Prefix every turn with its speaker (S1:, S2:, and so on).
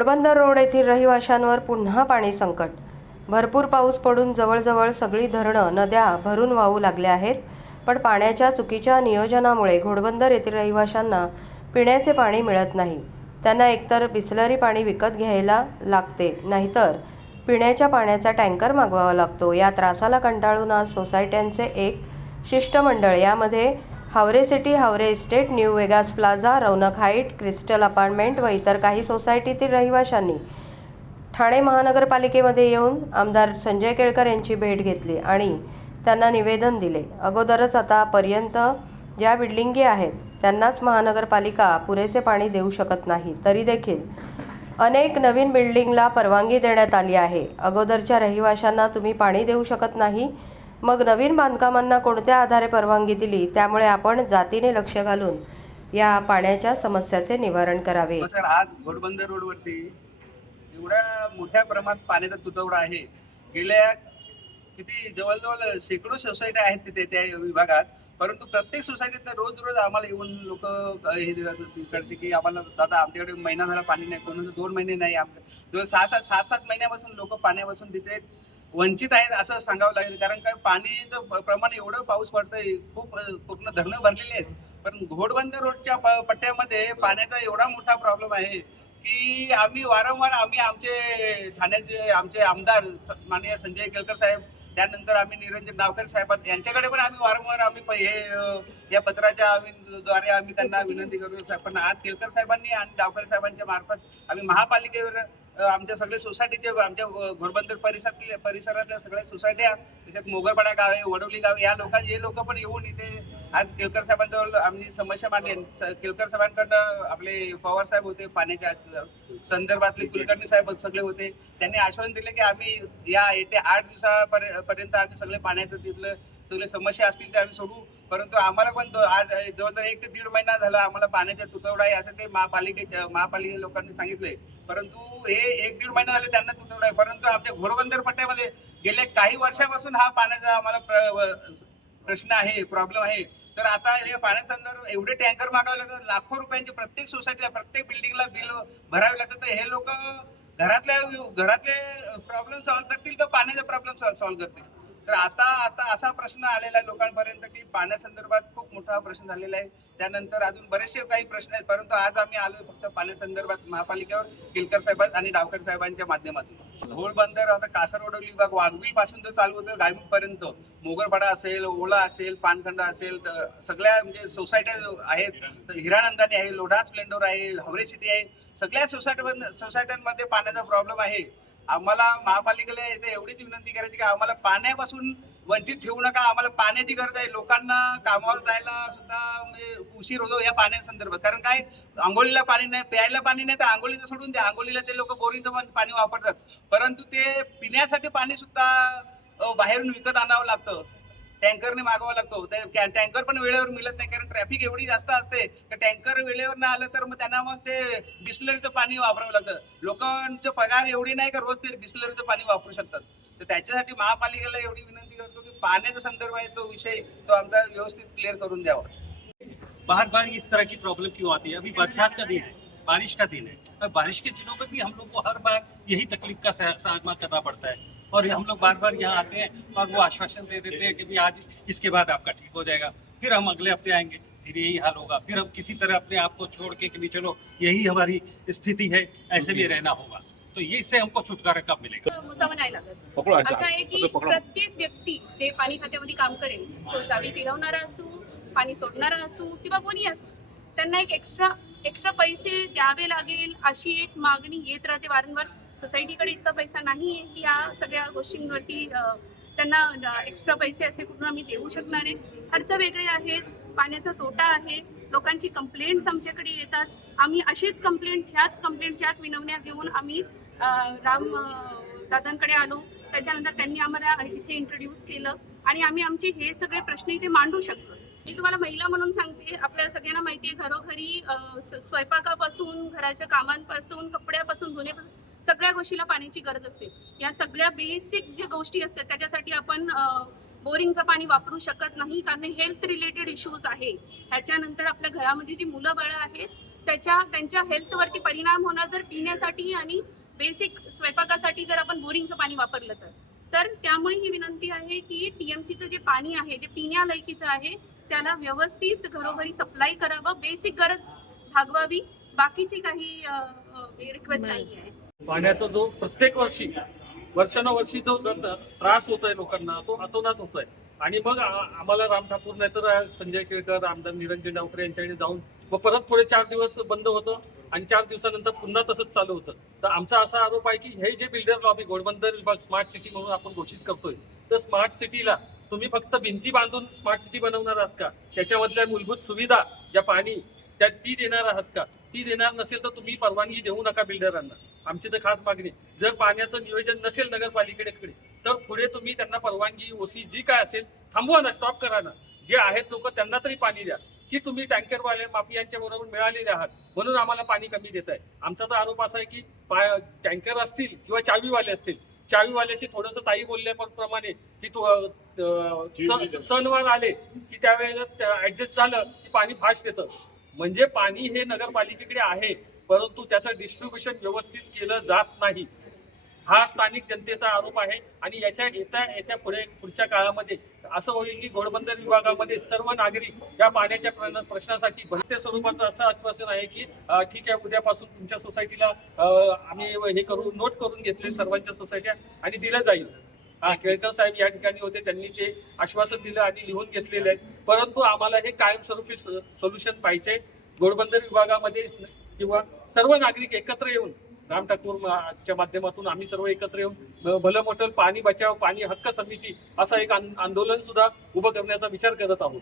S1: Ghodbunder road येथील रहिवाशांवर पुन्हा पाणी संकट. भरपूर पाऊस पडून जवळजवळ सगळी धरणं नद्या भरून वाहू लागल्या आहेत. पण पाण्याच्या चुकीच्या नियोजनामुळे घोडबंदर येथील रहिवाशांना पिण्याचे पाणी मिळत नाही. त्यांना एकतर बिसलरी पाणी विकत घ्यायला लागते नाहीतर पिण्याच्या पाण्याचा टँकर मागवावा लागतो. या त्रासाला कंटाळून आज सोसायट्यांचे एक शिष्टमंडळ यामध्ये Haware city Haware estate new Vegas plaza Raunak height crystal apartment व इतर काही सोसायटीतील रहिवाशांनी ठाणे महानगरपालिकेमध्ये येऊन आमदार संजय केळकर यांची भेट घेतली आणि त्यांना निवेदन दिले. अगोदरच आतापर्यंत ज्या बिल्डिंगी आहेत त्यांनाच महानगरपालिका पुरेसे पाणी देऊ शकत नाही. तरी देखील अनेक नवीन बिल्डिंगला परवानगी देण्यात आली आहे. अगोदरच्या रहिवाशांना तुम्ही पाणी देऊ शकत नाही मग नवीन बांधकामांना कोणत्या आधारे परवानगी दिली त्यामुळे आपण जातीने लक्ष घालून या पाण्याच्या समस्याचे निवारण करावे.
S2: हो सर आज घोडबंदर रोडवरती एवढ्या मोठ्या प्रमाणात पाण्याचा तुटवडा आहे. गेल्या किती जवळजवळ शेकडो सोसायटी आहेत तिथे त्या विभागात परंतु प्रत्येक सोसायटीत रोज रोज आम्हाला येऊन लोक हे देतात कळते की आम्हाला दादा आमच्याकडे महिना झाला पाणी नाही कोणाचं दोन महिने नाही आमच्या दोन सहा सात सात सात महिन्यापासून लोक पाण्यापासून तिथे वंचित आहेत असं सांगावं लागेल. कारण काय पाणीचं प्रमाण एवढं पाऊस पडतंय खूप पूर्ण धरणं भरलेली आहेत. पण घोडबंद रोडच्या प- पट्ट्यामध्ये पाण्याचा एवढा मोठा प्रॉब्लेम आहे की आम्ही वारंवार आम्ही आमचे ठाण्याचे आमचे आमदार स- माननीय संजय केळकर साहेब त्यानंतर आम्ही निरंजन नावकर साहेब यांच्याकडे पण आम्ही वारंवार आम्ही हे या पत्राच्या आम्ही- द्वारे आम्ही त्यांना विनंती करू. साहेब पण आज केळकर साहेबांनी आणि डावकर साहेबांच्या मार्फत आम्ही महापालिकेवर तर आमच्या सगळे सोसायटीचे आमच्या अं, घोडबंदर परिसरातल्या परिसरातल्या सगळ्या सोसायट्या त्याच्यात मोगरपाडा गाव आहे वडोली गाव आहे, या लोक हे लोक पण येऊन इथे आज केळकर साहेबांजवळ आम्ही समस्या मांडली. स- केळकर साहेबांकडनं आपले पवार साहेब होते पाण्याच्या संदर्भातले कुलकर्णी साहेब सगळे होते. त्यांनी आश्वासन दिले की आम्ही या येत्या आठ दिवसापर्यंत आम्ही सगळे पाण्याचं तिथलं सगळे समस्या असतील ते आम्ही सोडू. परंतु आम्हाला पण जवळजवळ एक ते दीड महिना झाला आम्हाला पाण्याचा तुटवडा आहे असं ते महापालिकेच्या महापालिके लोकांनी सांगितलंय. परंतु हे एक दीड महिना झाले त्यांना तुटवडा आहे. परंतु आमच्या घोडबंदर पट्ट्यामध्ये गेले काही वर्षापासून हा पाण्याचा आम्हाला प्रश्न आहे प्रॉब्लेम आहे. तर आता हे पाण्यासंदर्भ एवढे टँकर मागावे लागतात लाखो रुपयांचे प्रत्येक सोसायटीला प्रत्येक बिल्डिंगला बिल भरावे लागतात. तर हे लोक घरातल्या घरातले प्रॉब्लेम सॉल्व्ह करतील तर पाण्याचा प्रॉब्लेम सॉल्व्ह करतील? तर आता आता असा प्रश्न आलेला आहे लोकांपर्यंत की पाण्यासंदर्भात खूप मोठा प्रश्न झालेला आहे. त्यानंतर अजून बरेचसे काही प्रश्न आहेत परंतु आज आम्ही आलोय फक्त पाण्यासंदर्भात महापालिकेवर केलकर साहेब आणि डावकर साहेबांच्या माध्यमातून. घोडबंदर आता कासारवडोली विभाग वाघबील पासून तो चालू होतं गायमुख पर्यंत मोगरपाडा असेल ओला असेल पानखंड असेल तर सगळ्या म्हणजे सोसायट्या आहेत तर हिरानंदानी आहे लोढा स्प्लेंडोर आहे हवरे सिटी आहे. सगळ्या सोसायटी सोसायट्यांमध्ये पाण्याचा प्रॉब्लेम आहे. आम्हाला महापालिकेला इथे एवढीच विनंती करायची की आम्हाला पाण्यापासून वंचित ठेवू नका. आम्हाला पाण्याची गरज आहे. लोकांना कामावर जायला सुद्धा म्हणजे उशीर होतो या पाण्यासंदर्भात कारण काय? आंघोळीला पाणी नाही प्यायला पाणी नाही तर आंघोळीचं सोडून द्या. आंघोळीला ते लोक बोरिंगचं पण पाणी वापरतात. परंतु ते पिण्यासाठी पाणी सुद्धा बाहेरून विकत आणावं लागतं. टँकरने मागवा लागतो. टँकर पण वेळेवर मिळत नाही कारण ट्रॅफिक एवढी जास्त असते तर टँकर वेळेवर नाही आलं तर मग त्यांना मग ते बिस्लरीचं पाणी वापरावं लागतं. लोकांचं पगार एवढी नाही का रोज ते बिस्लरीचं पाणी वापरू शकतात. तर त्याच्यासाठी महापालिकेला एवढी विनंती करतो की पाण्याचा संदर्भ आहे तो विषय तो आमचा व्यवस्थित क्लिअर करून द्यावा.
S3: बार बार इस तरह की प्रॉब्लम क्यों आती है? अभी बरसात का दिन है बारिश का दिन है। और बारिश के दिनों में भी हम लोग को हर बार यही तकलीफ का सामना करना पड़ता है। और हम लोग बार बार यहाँ आते हैं और वो आश्वासन दे देते हैं कि भी आज इसके बाद आपका ठीक हो जाएगा। फिर हम अगले हफ़्ते आएँगे फिर यही हाल होगा। फिर हम किसी तरह अपने आप को छोड़ के कि भी चलो यही हमारी स्थिति है ऐसे भी रहना होगा। तो ये इससे हमको छुटकारा कब मिलेगा?
S4: मुसावं नाही लागत. असं आहे की प्रत्येक व्यक्ती जे पाणी खात्यामध्ये काम करेल तो चावी फिरवणारा असू पाणी सोडणारा असू किंवा कोणी असू त्यांना एक एक्स्ट्रा एक्स्ट्रा पैसे द्यावे लागेल अशी एक मागणी येत राहते वारंवार. सोसायटीकडे इतका पैसा नाही आहे की या सगळ्या गोष्टींवरती त्यांना एक्स्ट्रा पैसे असे कुठून आम्ही देऊ शकणार आहे. खर्च वेगळे आहेत पाण्याचा तोटा आहे लोकांची कंप्लेंट्स आमच्याकडे येतात. आम्ही असेच कंप्लेंट्स ह्याच कंप्लेंट्स ह्याच विनवण्या घेऊन आम्ही राम दादांकडे आलो. त्याच्यानंतर त्यांनी आम्हाला इथे इंट्रोड्यूस केलं आणि आम्ही आमचे हे सगळे प्रश्न इथे मांडू शकतो मी तुम्हाला महिला म्हणून सांगते आपल्याला सगळ्यांना माहिती आहे घरोघरी स्वयंपाकापासून घराच्या कामांपासून कपड्यापासून धुण्यापासून सगळ्या गोष्टीला पाण्याची गरज असते. या सगळ्या बेसिक ज्या गोष्टी असतात त्याच्यासाठी आपण बोरिंगचं पाणी वापरू शकत नाही. कारण हेल्थ रिलेटेड इश्यूज आहे. ह्याच्यानंतर आपल्या घरामध्ये जी मुलं बाळं आहेत त्याच्या त्यांच्या हेल्थवरती परिणाम होणार जर पिण्यासाठी आणि बेसिक स्वयंपाकासाठी जर आपण बोरिंगचं पाणी वापरलं तर. तर त्यामुळे ही विनंती आहे की टीएमसीचं जे पाणी आहे जे पिण्यालायकीचं आहे त्याला व्यवस्थित घरोघरी सप्लाय करावं. बेसिक गरज भागवावी. बाकीची काही रिक्वेस्ट नाही आहे
S5: पाण्याचा जो प्रत्येक वर्षी वर्षानुवर्षी जो त्रास त्रास होतोय लोकांना तो अतोनात होतोय. आणि मग आम्हाला राम ठाकूर नाहीतर संजय केळकर आमदार निरंजन डावकरे यांच्याकडे जाऊन मग परत पुढे चार दिवस बंद होतं आणि चार दिवसानंतर पुन्हा तसंच चालू होतं. तर आमचा असा आरोप आहे की हे जे बिल्डर लॉबी गोडबंदर विभाग स्मार्ट सिटी म्हणून आपण घोषित करतोय तर स्मार्ट सिटीला तुम्ही फक्त भिंती बांधून स्मार्ट सिटी बनवणार आहात का? त्याच्यामधल्या मूलभूत सुविधा ज्या पाणी त्या ती देणार आहात का? ती देणार नसेल तर तुम्ही परवानगी देऊ नका बिल्डरांना. आमची तर खास मागणी. जर पाण्याचं नियोजन नसेल नगरपालिकेकडे तर पुढे तुम्ही त्यांना परवानगी ओसी जी काय असेल थांबवा ना स्टॉप करा ना. जे आहेत लोक त्यांना तरी पाणी द्या. की तुम्ही टँकरवाले माफियांच्या बरोबर मिळालेले आहात म्हणून आम्हाला पाणी कमी देत आहे आमचा तर आरोप असा आहे की टँकर असतील किंवा चावीवाले असतील चावीवाल्याशी थोडस ताई बोलल्याप्रमाणे की तो सणवार आले की त्यावेळेला ऍडजस्ट झालं की पाणी फास्ट येतं. म्हणजे पाणी हे नगरपालिकेकडे आहे. परंतु त्याचं डिस्ट्रीब्युशन व्यवस्थित केलं जात नाही. हा स्थानिक जनतेचा आरोप आहे आणि याच्या येत्या येत्या पुढे पुढच्या काळामध्ये असं होईल की घोडबंदर विभागामध्ये सर्व नागरिक या पाण्याच्या प्रश्नासाठी भरते स्वरूपाचं असं आश्वासन आहे की ठीक आहे उद्यापासून तुमच्या सोसायटीला आम्ही हे करू नोट करून घेतले सर्वांच्या सोसायट्या आणि दिलं जाईल. हा केळकर साहेब या ठिकाणी होते त्यांनी ते आश्वासन दिलं आणि लिहून घेतलेलं आहे. परंतु आम्हाला हे कायमस्वरूपी सोल्युशन पाहिजे. घोडबंदर विभागामध्ये किंवा सर्व नागरिक एकत्र येऊन राम ठाकूर च्या माध्यमातून आम्ही सर्व एकत्र येऊन भलं मोठं पाणी बचाव पाणी हक्क समिती असं एक आंदोलन सुद्धा उभं करण्याचा विचार करत आहोत.